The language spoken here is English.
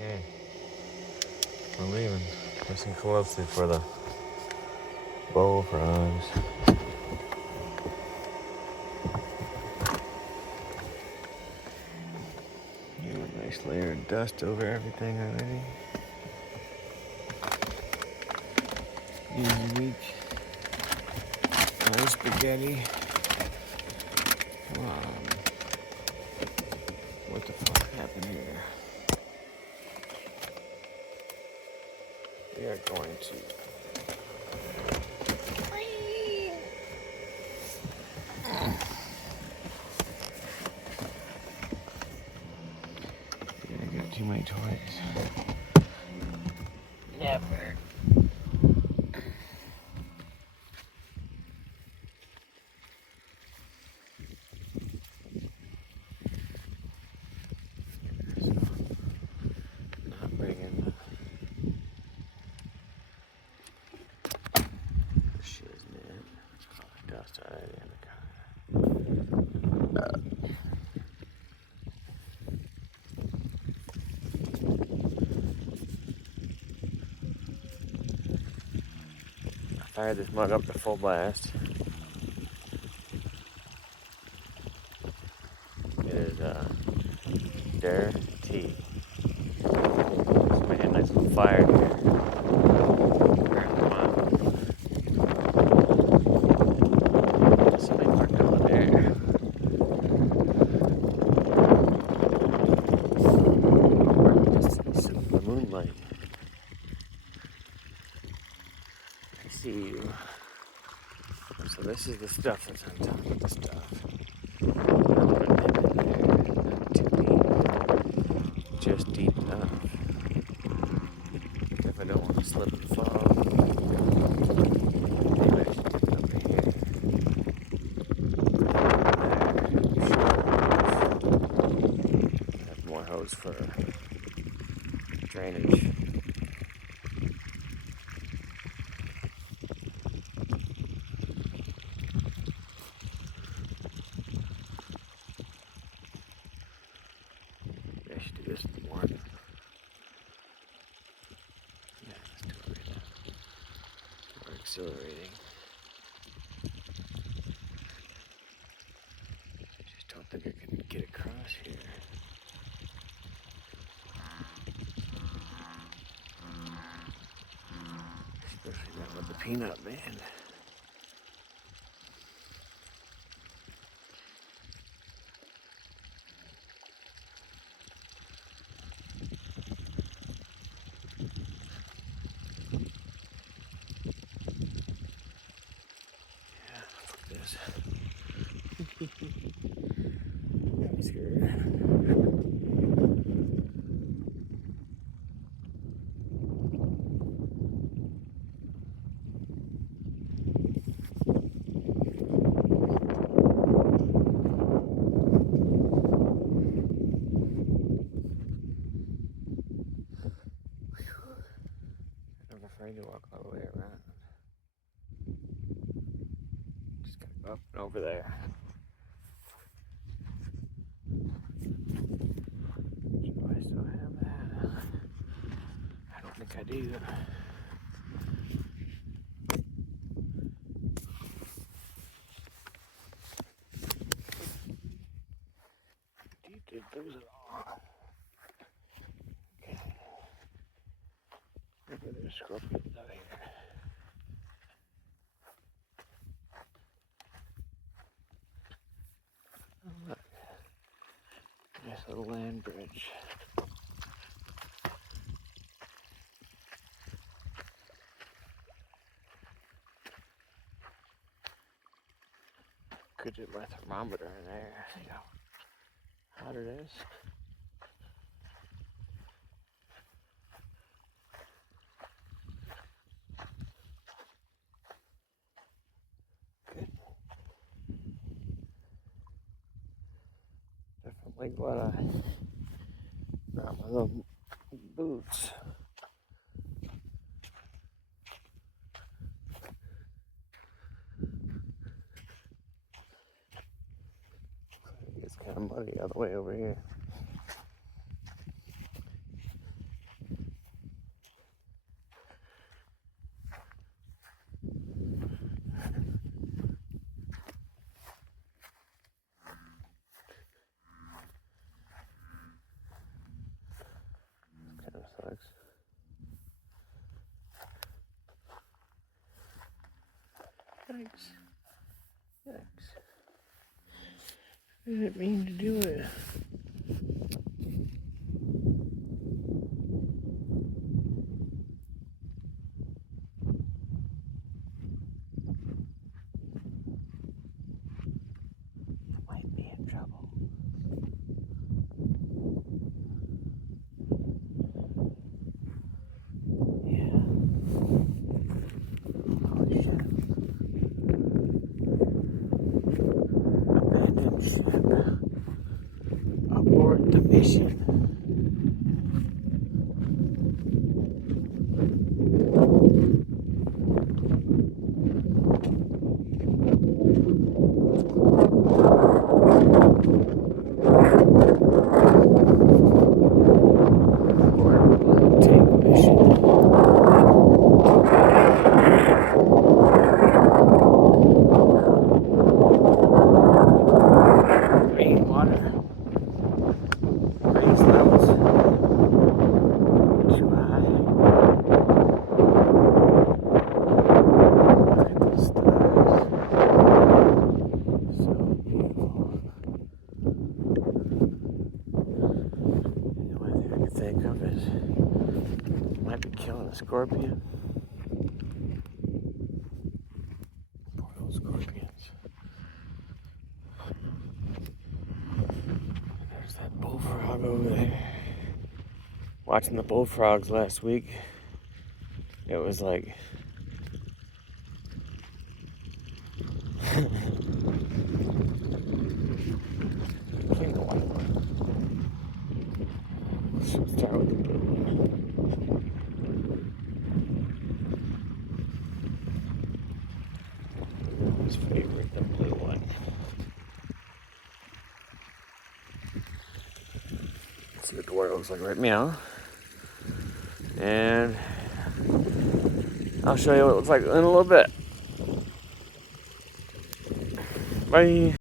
Okay, we're leaving. Listen closely for the bullfrogs. You have a nice layer of dust over everything already. Unique. No spaghetti. Come on. What the fuck happened here? We are going to. I got too many toys. Never. So, not bringing the shiznit. Oh, dust already in the car. I fired this mug up to full blast. It is Dare Tea. Somebody had a nice little fire here. Come on. Somebody parked over there. Just the moonlight. I see you. So this is the stuff that's on top of the stuff. Not too deep. Just deep enough. If I don't want to slip and fall. Maybe I should dip it over here. Have more hose for drainage. I should do this in the morning. Yeah, let's do it right now. We're accelerating. I just don't think I can get across here. Especially not with the peanut man. Yeah, fuck this. I'm scared. I'm afraid to walk all the way around. Just gotta go up and over there. Do I still have that? I don't think I do. Did those at all? Okay. Maybe there's scorpions out here. Oh, look. Nice little land bridge. Could get my thermometer in there. See how hot it is. Good. Definitely glad I brought my little boots. It's kind of muddy all the way over here. Yikes. Yikes. I didn't mean to do it. Might be in trouble. Yeah. Oh shit. Abandoned ship. Abort the mission. Abort take mission. Rainwater. Raise levels. Too high. Look at those stars. So beautiful. The only thing I can think of is might be killing a scorpion. Poor little scorpions. There's that bullfrog over there. Watching the bullfrogs last week, it was like can't go on. Let's start with the blue one. His favorite, the blue one. Let's see what the water looks like right now. And I'll show you what it looks like in a little bit. Bye.